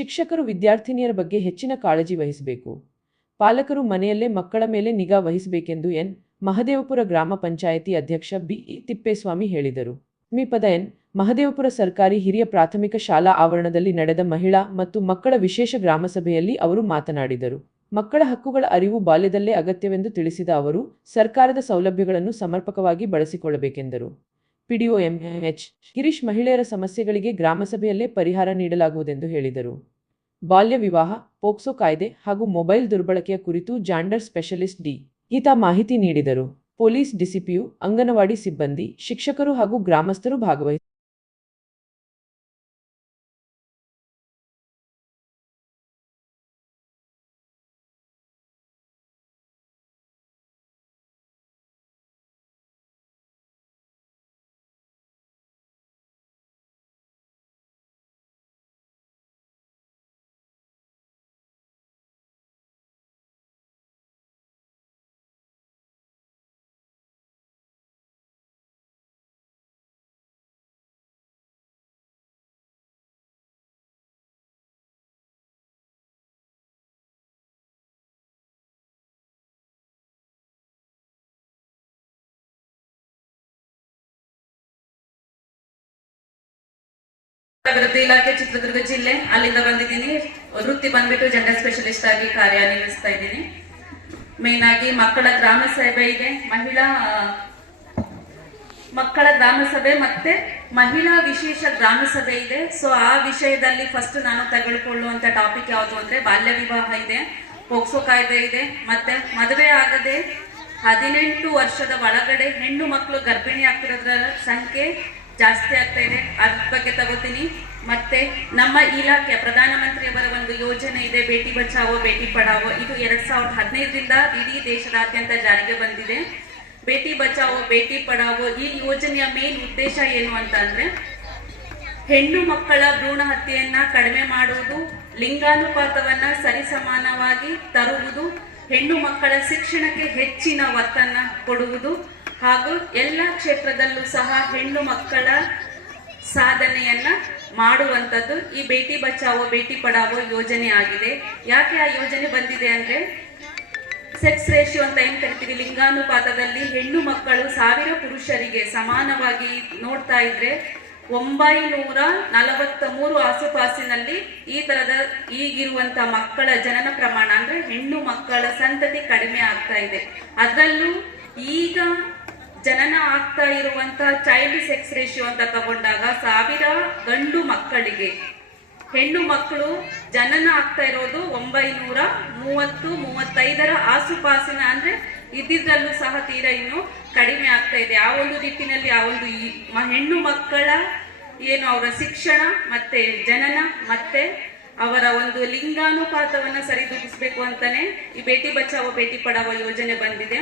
ಶಿಕ್ಷಕರು ವಿದ್ಯಾರ್ಥಿನಿಯರ ಬಗ್ಗೆ ಹೆಚ್ಚಿನ ಕಾಳಜಿ ವಹಿಸಬೇಕು. ಪಾಲಕರು ಮನೆಯಲ್ಲೇ ಮಕ್ಕಳ ಮೇಲೆ ನಿಗಾ ವಹಿಸಬೇಕೆಂದು ಎನ್. ಮಹದೇವಪುರ ಗ್ರಾಮ ಪಂಚಾಯಿತಿ ಅಧ್ಯಕ್ಷ ಬಿ. ತಿಪ್ಪೇಸ್ವಾಮಿ ಹೇಳಿದರು. ಸಮೀಪದ ಎನ್. ಮಹದೇವಪುರ ಸರ್ಕಾರಿ ಹಿರಿಯ ಪ್ರಾಥಮಿಕ ಶಾಲಾ ಆವರಣದಲ್ಲಿ ನಡೆದ ಮಹಿಳಾ ಮತ್ತು ಮಕ್ಕಳ ವಿಶೇಷ ಗ್ರಾಮಸಭೆಯಲ್ಲಿ ಅವರು ಮಾತನಾಡಿದರು. ಮಕ್ಕಳ ಹಕ್ಕುಗಳ ಅರಿವು ಬಾಲ್ಯದಲ್ಲೇ ಅಗತ್ಯವೆಂದು ತಿಳಿಸಿದ ಅವರು, ಸರ್ಕಾರದ ಸೌಲಭ್ಯಗಳನ್ನು ಸಮರ್ಪಕವಾಗಿ ಬಳಸಿಕೊಳ್ಳಬೇಕೆಂದರು. ಪಿಡಿಒ ಎಂ.ಎಚ್. ಗಿರೀಶ್ ಮಹಿಳೆಯರ ಸಮಸ್ಯೆಗಳಿಗೆ ಗ್ರಾಮಸಭೆಯಲ್ಲೇ ಪರಿಹಾರ ನೀಡಲಾಗುವುದೆಂದು ಹೇಳಿದರು. ಬಾಲ್ಯ ವಿವಾಹ, ಪೋಕ್ಸೋ ಕಾಯ್ದೆ ಹಾಗೂ ಮೊಬೈಲ್ ದುರ್ಬಳಕೆಯ ಕುರಿತು ಜಾಂಡರ್ ಸ್ಪೆಷಲಿಸ್ಟ್ ಡಿ. ಗೀತಾ ಮಾಹಿತಿ ನೀಡಿದರು. ಪೊಲೀಸ್ ಡಿಸಿಪಿಯು, ಅಂಗನವಾಡಿ ಸಿಬ್ಬಂದಿ, ಶಿಕ್ಷಕರು ಹಾಗೂ ಗ್ರಾಮಸ್ಥರು ಭಾಗವಹಿಸಿದ್ದರು. ಅಭಿವೃದ್ಧಿ ಇಲಾಖೆ ಚಿತ್ರದುರ್ಗ ಜಿಲ್ಲೆ, ಅಲ್ಲಿಂದ ಬಂದಿದ್ದೀನಿ. ವೃತ್ತಿ ಬಂದ್ಬಿಟ್ಟು ಜೆಂಡರ್ ಸ್ಪೆಷಲಿಸ್ಟ್ ಆಗಿ ಕಾರ್ಯನಿರ್ವಹಿಸ್ತಾ ಇದ್ದೀನಿ. ಮೇನ್ ಆಗಿ ಮಕ್ಕಳ ಗ್ರಾಮ ಸಭೆ ಇದೆ, ಮಕ್ಕಳ ಗ್ರಾಮ ಸಭೆ ಮತ್ತೆ ಮಹಿಳಾ ವಿಶೇಷ ಗ್ರಾಮ ಸಭೆ ಇದೆ. ಸೊ ಆ ವಿಷಯದಲ್ಲಿ ಫಸ್ಟ್ ನಾನು ತೆಗೆದುಕೊಳ್ಳುವಂತ ಟಾಪಿಕ್ ಯಾವುದು ಅಂದ್ರೆ ಬಾಲ್ಯ ವಿವಾಹ ಇದೆ, ಪೋಕ್ಸೋ ಕಾಯ್ದೆ ಇದೆ, ಮತ್ತೆ ಮದುವೆ ಆಗದೆ 18 ವರ್ಷದ ಒಳಗಡೆ ಹೆಣ್ಣು ಮಕ್ಕಳು ಗರ್ಭಿಣಿ ಆಗ್ತಿರೋದ್ರ ಸಂಖ್ಯೆ ಜಾಸ್ತಿ ಆಗ್ತಾ ಇದೆ, ಅದ್ರ ಬಗ್ಗೆ ತಗೋತೀನಿ. ಮತ್ತೆ ನಮ್ಮ ಇಲಾಖೆ ಪ್ರಧಾನಮಂತ್ರಿಯವರ ಒಂದು ಯೋಜನೆ ಇದೆ, ಬೇಟಿ ಬಚಾವೋ ಬೇಟಿ ಪಢಾವೋ. ಇದು 2015ರಿಂದ ಇಡೀ ದೇಶದಾದ್ಯಂತ ಜಾರಿಗೆ ಬಂದಿದೆ. ಬೇಟಿ ಬಚಾವೋ ಬೇಟಿ ಪಢಾವೋ ಈ ಯೋಜನೆಯ ಮೇನ್ ಉದ್ದೇಶ ಏನು ಅಂತ ಅಂದ್ರೆ, ಹೆಣ್ಣು ಮಕ್ಕಳ ಭ್ರೂಣ ಹತ್ಯೆಯನ್ನ ಕಡಿಮೆ ಮಾಡುವುದು, ಲಿಂಗಾನುಪಾತವನ್ನ ಸರಿಸಮಾನವಾಗಿ ತರುವುದು, ಹೆಣ್ಣು ಮಕ್ಕಳ ಶಿಕ್ಷಣಕ್ಕೆ ಹೆಚ್ಚಿನ ಒತ್ತನ್ನ ಕೊಡುವುದು ಹಾಗೂ ಎಲ್ಲ ಕ್ಷೇತ್ರದಲ್ಲೂ ಸಹ ಹೆಣ್ಣು ಮಕ್ಕಳ ಸಾಧನೆಯನ್ನ ಮಾಡುವಂಥದ್ದು ಈ ಬೇಟಿ ಬಚಾವೋ ಬೇಟಿ ಪಢಾವೋ ಯೋಜನೆ ಆಗಿದೆ. ಯಾಕೆ ಆ ಯೋಜನೆ ಬಂದಿದೆ ಅಂದ್ರೆ, ಸೆಕ್ಸ್ ರೇಷಿಯೋ ಅಂತ ಏನ್ ಕರಿತೀವಿ, ಲಿಂಗಾನುಪಾತದಲ್ಲಿ ಹೆಣ್ಣು ಮಕ್ಕಳು 1000 ಪುರುಷರಿಗೆ ಸಮಾನವಾಗಿ ನೋಡ್ತಾ ಇದ್ರೆ 943 ಆಸುಪಾಸಿನಲ್ಲಿ ಈ ತರದ ಈಗಿರುವಂತ ಮಕ್ಕಳ ಜನನ ಪ್ರಮಾಣ ಅಂದ್ರೆ ಹೆಣ್ಣು ಮಕ್ಕಳ ಸಂತತಿ ಕಡಿಮೆ ಆಗ್ತಾ ಇದೆ. ಅದರಲ್ಲೂ ಈಗ ಜನನ ಆಗ್ತಾ ಇರುವಂತ ಚೈಲ್ಡ್ ಸೆಕ್ಸ್ ರೇಷಿಯೋ ಅಂತ ತಗೊಂಡಾಗ 1000 ಗಂಡು ಮಕ್ಕಳಿಗೆ ಹೆಣ್ಣು ಮಕ್ಕಳು ಜನನ ಆಗ್ತಾ ಇರೋದು 930-35 ಆಸುಪಾಸಿನ, ಅಂದ್ರೆ ಇದ್ದಿದ್ರಲ್ಲೂ ಸಹ ತೀರಾ ಇನ್ನು ಕಡಿಮೆ ಆಗ್ತಾ ಇದೆ. ಆ ಒಂದು ನಿಟ್ಟಿನಲ್ಲಿ ಆ ಒಂದು ಹೆಣ್ಣು ಮಕ್ಕಳ ಏನು ಅವರ ಶಿಕ್ಷಣ ಮತ್ತೆ ಜನನ ಮತ್ತೆ ಅವರ ಒಂದು ಲಿಂಗಾನುಪಾತವನ್ನ ಸರಿದೂಗಿಸ್ಬೇಕು ಅಂತಾನೆ ಈ ಬೇಟಿ ಬಚಾವೋ ಬೇಟಿ ಪಢಾವೋ ಯೋಜನೆ ಬಂದಿದೆ.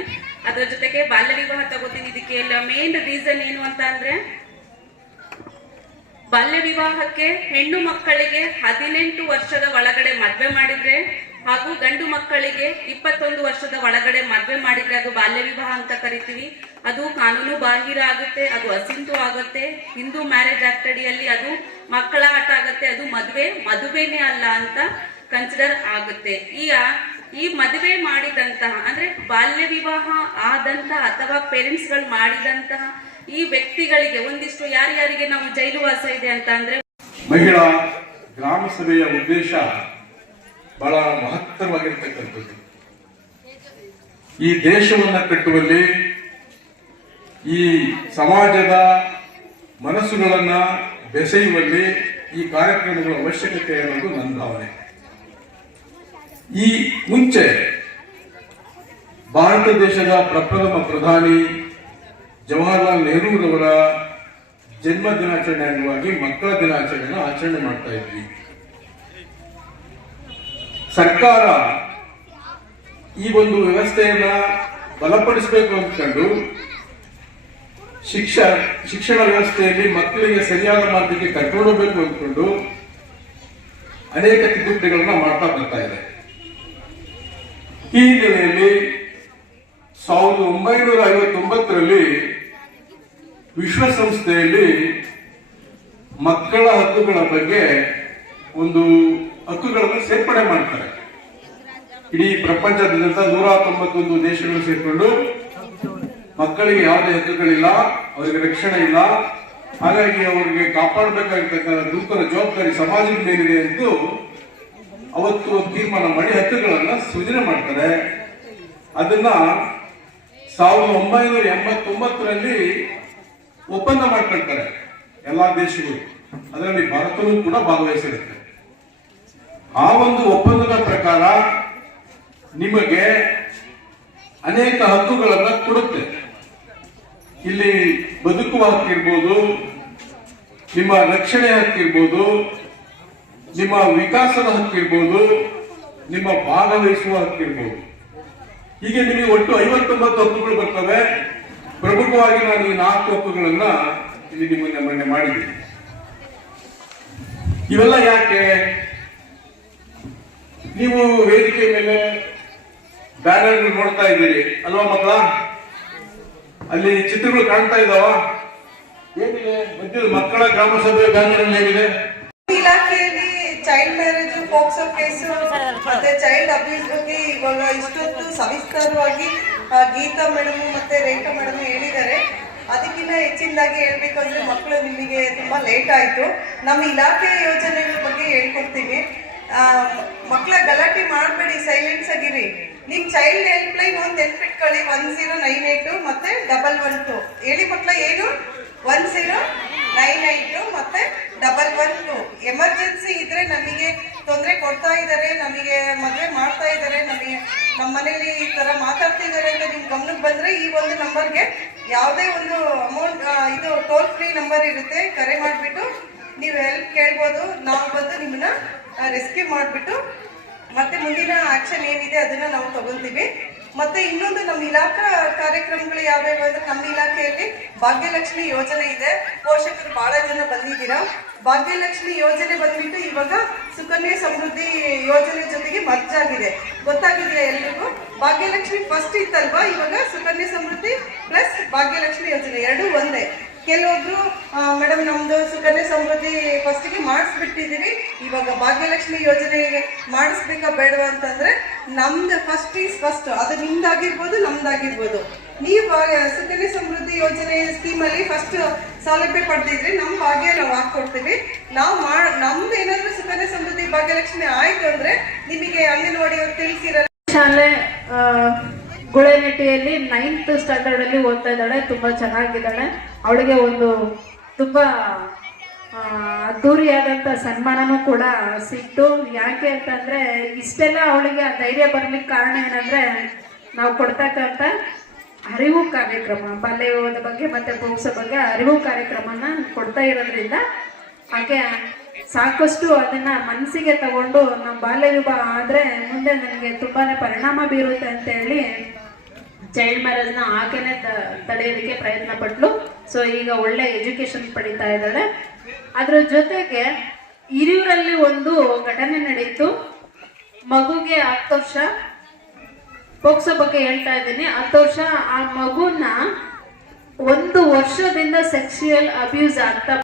ಅದರ ಜೊತೆಗೆ ಬಾಲ್ಯ ವಿವಾಹ ತಗೋತೀನಿ. ಇದಕ್ಕೆ ಎಲ್ಲ ಮೇನ್ ರೀಸನ್ ಏನು ಅಂತ ಅಂದ್ರೆ, ಬಾಲ್ಯ ವಿವಾಹಕ್ಕೆ ಹೆಣ್ಣು ಮಕ್ಕಳಿಗೆ 18 ವರ್ಷದ ಒಳಗಡೆ ಮದ್ವೆ ಮಾಡಿದ್ರೆ ಹಾಗೂ ಗಂಡು ಮಕ್ಕಳಿಗೆ 21 ವರ್ಷದ ಒಳಗಡೆ ಮದ್ವೆ ಮಾಡಿದ್ರೆ ಅದು ಬಾಲ್ಯ ವಿವಾಹ ಅಂತ ಕರಿತೀವಿ. ಅದು ಕಾನೂನು ಬಾಹಿರ ಆಗುತ್ತೆ, ಅದು ಅಸಿಂಧು ಆಗುತ್ತೆ. ಹಿಂದೂ ಮ್ಯಾರೇಜ್ ಆಕ್ಟ್ ಅಡಿಯಲ್ಲಿ ಅದು ಮಕ್ಕಳ ಆಟ ಆಗುತ್ತೆ, ಅದು ಮದುವೆನೇ ಅಲ್ಲ ಅಂತ ಕನ್ಸಿಡರ್ ಆಗುತ್ತೆ. ಈ ಮದುವೆ ಮಾಡಿದಂತಹ ಅಂದ್ರೆ ಬಾಲ್ಯ ವಿವಾಹ ಆದಂತಹ ಅಥವಾ ಪೇರೆಂಟ್ಸ್ ಗಳು ಮಾಡಿದಂತಹ ಈ ವ್ಯಕ್ತಿಗಳಿಗೆ ಒಂದಿಷ್ಟು ಯಾರ್ಯಾರಿಗೆ ನಾವು ಜೈಲು ವಾಸ ಇದೆ ಅಂತ ಅಂದ್ರೆ, ಮಹಿಳಾ ಗ್ರಾಮ ಸಭೆಯ ಉದ್ದೇಶ ಬಹಳ ಮಹತ್ತರವಾಗಿರ್ತಕ್ಕಂಥದ್ದು. ಈ ದೇಶವನ್ನ ಕಟ್ಟುವಲ್ಲಿ, ಈ ಸಮಾಜದ ಮನಸ್ಸುಗಳನ್ನ ಬೆಸೆಯುವಲ್ಲಿ ಈ ಕಾರ್ಯಕ್ರಮಗಳ ಅವಶ್ಯಕತೆ ಅನ್ನೋದು ನನ್ನ ಭಾವನೆ. ಈ ಮುಂಚೆ ಭಾರತ ದೇಶದ ಪ್ರಪ್ರಥಮ ಪ್ರಧಾನಿ ಜವಾಹರ್ಲಾಲ್ ನೆಹರೂರವರ ಜನ್ಮ ದಿನಾಚರಣೆ ಅಂಗವಾಗಿ ಮಕ್ಕಳ ದಿನಾಚರಣೆಯನ್ನು ಆಚರಣೆ ಮಾಡ್ತಾ ಇದ್ವಿ. ಸರ್ಕಾರ ಈ ಒಂದು ವ್ಯವಸ್ಥೆಯನ್ನ ಬಲಪಡಿಸಬೇಕು ಅಂದ್ಕೊಂಡು ಶಿಕ್ಷಣ ವ್ಯವಸ್ಥೆಯಲ್ಲಿ ಮಕ್ಕಳಿಗೆ ಸರಿಯಾದ ಮಾರ್ಗಕ್ಕೆ ಕರ್ಕೊಂಡು ಹೋಗ್ಬೇಕು ಅಂದ್ಕೊಂಡು ಅನೇಕ ತಿದ್ದುಪಡಿಗಳನ್ನ ಮಾಡ್ತಾ ಬರ್ತಾ ಇದೆ. ಈ ಹಿನ್ನೆಲೆಯಲ್ಲಿ 1959ರಲ್ಲಿ ವಿಶ್ವಸಂಸ್ಥೆಯಲ್ಲಿ ಮಕ್ಕಳ ಹಕ್ಕುಗಳ ಬಗ್ಗೆ ಒಂದು ಹಕ್ಕುಗಳನ್ನು ಸೇರ್ಪಡೆ ಮಾಡ್ತಾರೆ. ಇಡೀ ಪ್ರಪಂಚದಾದ್ಯಂತ 191 ದೇಶಗಳು ಸೇರ್ಕೊಂಡು ಮಕ್ಕಳಿಗೆ ಯಾವುದೇ ಹಕ್ಕುಗಳಿಲ್ಲ, ಅವರಿಗೆ ರಕ್ಷಣೆ ಇಲ್ಲ, ಹಾಗಾಗಿ ಅವರಿಗೆ ಕಾಪಾಡಬೇಕಾಗಿರ್ತಕ್ಕಂಥ ನೂತನ ಜವಾಬ್ದಾರಿ ಸಮಾಜದ ಮೇಲಿದೆ ಎಂದು ಅವತ್ತು ಒಂದು ತೀರ್ಮಾನ ಮಾಡಿ ಹಕ್ಕುಗಳನ್ನ ಸೃಜನೆ ಮಾಡ್ತಾರೆ. ಅದನ್ನ 1989ರಲ್ಲಿ ಒಪ್ಪಂದ ಮಾಡ್ಕೊಳ್ತಾರೆ ಎಲ್ಲಾ ದೇಶಗಳು, ಅದರಲ್ಲಿ ಭಾರತವೂ ಕೂಡ ಭಾಗವಹಿಸಿರುತ್ತೆ. ಆ ಒಂದು ಒಪ್ಪಂದದ ಪ್ರಕಾರ ನಿಮಗೆ ಅನೇಕ ಹಕ್ಕುಗಳನ್ನ ಕೊಡುತ್ತೆ. ಇಲ್ಲಿ ಬದುಕುವ ಹಕ್ಕಿರ್ಬೋದು, ನಿಮ್ಮ ರಕ್ಷಣೆ ಹಕ್ಕಿರ್ಬೋದು, ನಿಮ್ಮ ವಿಕಾಸದ ಹಕ್ಕಿರ್ಬೋದು, ನಿಮ್ಮ ಭಾಗವಹಿಸುವ ಹಕ್ಕಿರ್ಬೋದು. ಹೀಗೆ ನಿಮಗೆ ಒಟ್ಟು 59 ಹಕ್ಕುಗಳು ಬರ್ತವೆ. ಪ್ರಮುಖವಾಗಿ ನಾನು ಈ 4 ಹಕ್ಕುಗಳನ್ನ ಇಲ್ಲಿ ನಿಮ್ಮನ್ನ ಮನ್ನೆ ಮಾಡಿದ್ದೀನಿ. ಇವೆಲ್ಲ ಯಾಕೆ? ನೀವು ವೇದಿಕೆ ಮೇಲೆ ಬ್ಯಾನರ್ ನೋಡ್ತಾ ಇದ್ದೀರಿ ಅಲ್ವಾ ಮಕ್ಕಳ? ಅಲ್ಲಿ ಚಿತ್ರಗಳು ಕಾಣ್ತಾ ಇದ್ದಾವ? ಏನಿದೆ ಮಧ್ಯದ ಮಕ್ಕಳ ಗ್ರಾಮ ಸಭೆ ಬ್ಯಾನರ್ ಅಲ್ಲಿ ಏನಿದೆ? ಇಲಾಖೆಯಲ್ಲಿ ಚೈಲ್ಡ್ ಮ್ಯಾರೇಜ್, ಪೋಕ್ಸೋ ಕೇಸು ಮತ್ತೆ ಚೈಲ್ಡ್ ಅಬ್ಯೂಸ್ ಬಗ್ಗೆ ಇವಾಗ ಇಷ್ಟೊತ್ತು ಸವಿಸ್ತಾರವಾಗಿ ಗೀತಾ ಮೇಡಮ್ ಮತ್ತೆ ರೇಖಾ ಮೇಡಮ್ ಹೇಳಿದ್ದಾರೆ. ಅದಕ್ಕಿಂತ ಹೆಚ್ಚಿನದಾಗಿ ಹೇಳ್ಬೇಕಂದ್ರೆ ಮಕ್ಕಳು ನಿಮಗೆ ತುಂಬಾ ಲೇಟ್ ಆಯ್ತು. ನಮ್ಮ ಇಲಾಖೆಯ ಯೋಜನೆಗಳ ಬಗ್ಗೆ ಹೇಳ್ಕೊಡ್ತೀವಿ. ಮಕ್ಕಳ ಗಲಾಟೆ ಮಾಡಬೇಡಿ, ಸೈಲೆನ್ಸ್ ಆಗಿರಿ. ನಿಮ್ ಚೈಲ್ಡ್ ಹೆಲ್ಪ್ ಲೈನ್ ಒಂದು ನೆನ್ಪಿಟ್ಕೊಳ್ಳಿ, 1098 ಮತ್ತೆ 112 ಹೇಳಿ ಮಕ್ಕಳ. ಏನು 1098 ಮತ್ತೆ 112. ಎಮರ್ಜೆನ್ಸಿ ಇದ್ರೆ ನಮಗೆ ತೊಂದರೆ ಕೊಡ್ತಾ ಇದ್ದಾರೆ, ನಮಗೆ ಮದುವೆ ಮಾಡ್ತಾ ಇದ್ದಾರೆ, ನಮಗೆ ನಮ್ಮ ಮನೇಲಿ ಈ ತರ ಮಾತಾಡ್ತಿದ್ದಾರೆ ಅಂತ ನಿಮ್ ಗಮನಕ್ಕೆ ಬಂದ್ರೆ ಈ ಒಂದು ನಂಬರ್ಗೆ ಯಾವುದೇ ಒಂದು ಅಮೌಂಟ್ ಇದು ಟೋಲ್ ಫ್ರೀ ನಂಬರ್ ಇರುತ್ತೆ, ಕರೆ ಮಾಡಿಬಿಟ್ಟು ನೀವು ಹೆಲ್ಪ್ ಕೇಳ್ಬೋದು. ನಾವು ಬಂದು ನಿಮ್ಮನ್ನ ರೆಸ್ಕ್ಯೂ ಮಾಡಿಬಿಟ್ಟು ಮತ್ತೆ ಮುಂದಿನ ಆಕ್ಷನ್ ಏನಿದೆ ಅದನ್ನ ನಾವು ತಗೊಂತೀವಿ. ಮತ್ತೆ ಇನ್ನೊಂದು ನಮ್ಮ ಇಲಾಖಾ ಕಾರ್ಯಕ್ರಮಗಳು ಯಾವ್ಯಾವ ಅಂದ್ರೆ ನಮ್ಮ ಇಲಾಖೆಯಲ್ಲಿ ಭಾಗ್ಯಲಕ್ಷ್ಮಿ ಯೋಜನೆ ಇದೆ. ಪೋಷಕರು ಬಹಳ ಜನ ಬಂದಿದ್ದೀರಾ. ಭಾಗ್ಯಲಕ್ಷ್ಮಿ ಯೋಜನೆ ಬಂದ್ಬಿಟ್ಟು ಇವಾಗ ಸುಕನ್ಯಾ ಸಮೃದ್ಧಿ ಯೋಜನೆ ಜೊತೆಗೆ ಮರ್ಜ್ ಆಗಿದೆ. ಗೊತ್ತಾಗಿದೆಯಾ ಎಲ್ರಿಗೂ? ಭಾಗ್ಯಲಕ್ಷ್ಮಿ ಫಸ್ಟ್ ಇತ್ತಲ್ವಾ, ಇವಾಗ ಸುಕನ್ಯಾ ಸಮೃದ್ಧಿ ಪ್ಲಸ್ ಭಾಗ್ಯಲಕ್ಷ್ಮಿ ಯೋಜನೆ ಎರಡು ಒಂದೇ. ಕೆಲವೊಬ್ರು ಮೇಡಮ್ ನಮ್ದು ಸುಕನ್ಯಾ ಸಮೃದ್ಧಿ ಫಸ್ಟಿಗೆ ಮಾಡಿಸ್ಬಿಟ್ಟಿದ್ದೀವಿ, ಇವಾಗ ಭಾಗ್ಯಲಕ್ಷ್ಮಿ ಯೋಜನೆಗೆ ಮಾಡಿಸ್ಬೇಕಾ ಬೇಡವಾ ಅಂತಂದ್ರೆ ನಮ್ದು ಫಸ್ಟ್ ಈಸ್ ಫಸ್ಟ್. ಅದು ನಿಮ್ದಾಗಿರ್ಬೋದು ನಮ್ದಾಗಿರ್ಬೋದು. ನೀವು ಸುಕನ್ಯಾ ಸಮೃದ್ಧಿ ಯೋಜನೆ ಸ್ಕೀಮಲ್ಲಿ ಫಸ್ಟ್ ಸೌಲಭ್ಯ ಪಡೆದಿದ್ರೆ ನಮ್ಮ ಭಾಗ್ಯ ನಾವು ಹಾಕೊಡ್ತೀವಿ. ನಾವು ನಮ್ದು ಏನಾದ್ರೂ ಸುಕನ್ಯಾ ಸಮೃದ್ಧಿ ಭಾಗ್ಯಲಕ್ಷ್ಮಿ ಆಯ್ತು ಅಂದ್ರೆ ನಿಮಗೆ ಅಂಗನವಾಡಿ ಅವ್ರು ತಿಳಿಸಿರಲ್ಲ. ಶಾಲೆ ಗುಳೆನಟ್ಟಿಯಲ್ಲಿ 9th ಸ್ಟ್ಯಾಂಡರ್ಡ್ ಅಲ್ಲಿ ಓದ್ತಾ ಇದ್ದಾಳೆ. ತುಂಬಾ ಚೆನ್ನಾಗಿದ್ದಾಳೆ. ಅವಳಿಗೆ ಒಂದು ತುಂಬಾ ಅದ್ದೂರಿಯಾದಂಥ ಸನ್ಮಾನನೂ ಕೂಡ ಸಿಕ್ತು. ಯಾಕೆ ಅಂತಂದ್ರೆ ಇಷ್ಟೆಲ್ಲ ಅವಳಿಗೆ ಆ ಧೈರ್ಯ ಬರ್ಲಿಕ್ಕೆ ಕಾರಣ ಏನಂದ್ರೆ ನಾವು ಕೊಡ್ತಕ್ಕಂಥ ಅರಿವು ಕಾರ್ಯಕ್ರಮ, ಬಾಲ್ಯ ವಿವಾಹದ ಬಗ್ಗೆ ಮತ್ತೆ ಪೋಕ್ಸೋ ಬಗ್ಗೆ ಅರಿವು ಕಾರ್ಯಕ್ರಮನ ಕೊಡ್ತಾ ಇರೋದ್ರಿಂದ ಹಾಗೆ ಸಾಕಷ್ಟು ಅದನ್ನ ಮನಸ್ಸಿಗೆ ತಗೊಂಡು ನಮ್ಮ ಬಾಲ್ಯ ವಿವಾಹ ಆದ್ರೆ ಮುಂದೆ ನನಗೆ ತುಂಬಾನೇ ಪರಿಣಾಮ ಬೀರುತ್ತೆ ಅಂತ ಹೇಳಿ ಚೈಲ್ಡ್ ಮ್ಯಾರೇಜ್ನ ಆಕೆನೆ ತಡೆಯೋದಕ್ಕೆ ಪ್ರಯತ್ನ ಪಟ್ಲು. ಸೊ ಈಗ ಒಳ್ಳೆ ಎಜುಕೇಶನ್ ಪಡಿತಾ ಇದ್ದಾಳೆ. ಅದ್ರ ಜೊತೆಗೆ ಹಿರಿಯೂರಲ್ಲಿ ಒಂದು ಘಟನೆ ನಡೀತು. ಮಗುಗೆ 10 ವರ್ಷ, ಪೋಕ್ಸೋ ಬಗ್ಗೆ ಹೇಳ್ತಾ ಇದ್ದೀನಿ. 10 ವರ್ಷ ಆ ಮಗುನ 1 ವರ್ಷದಿಂದ ಸೆಕ್ಸುಯಲ್ ಅಬ್ಯೂಸ್ ಆಗ್ತಾ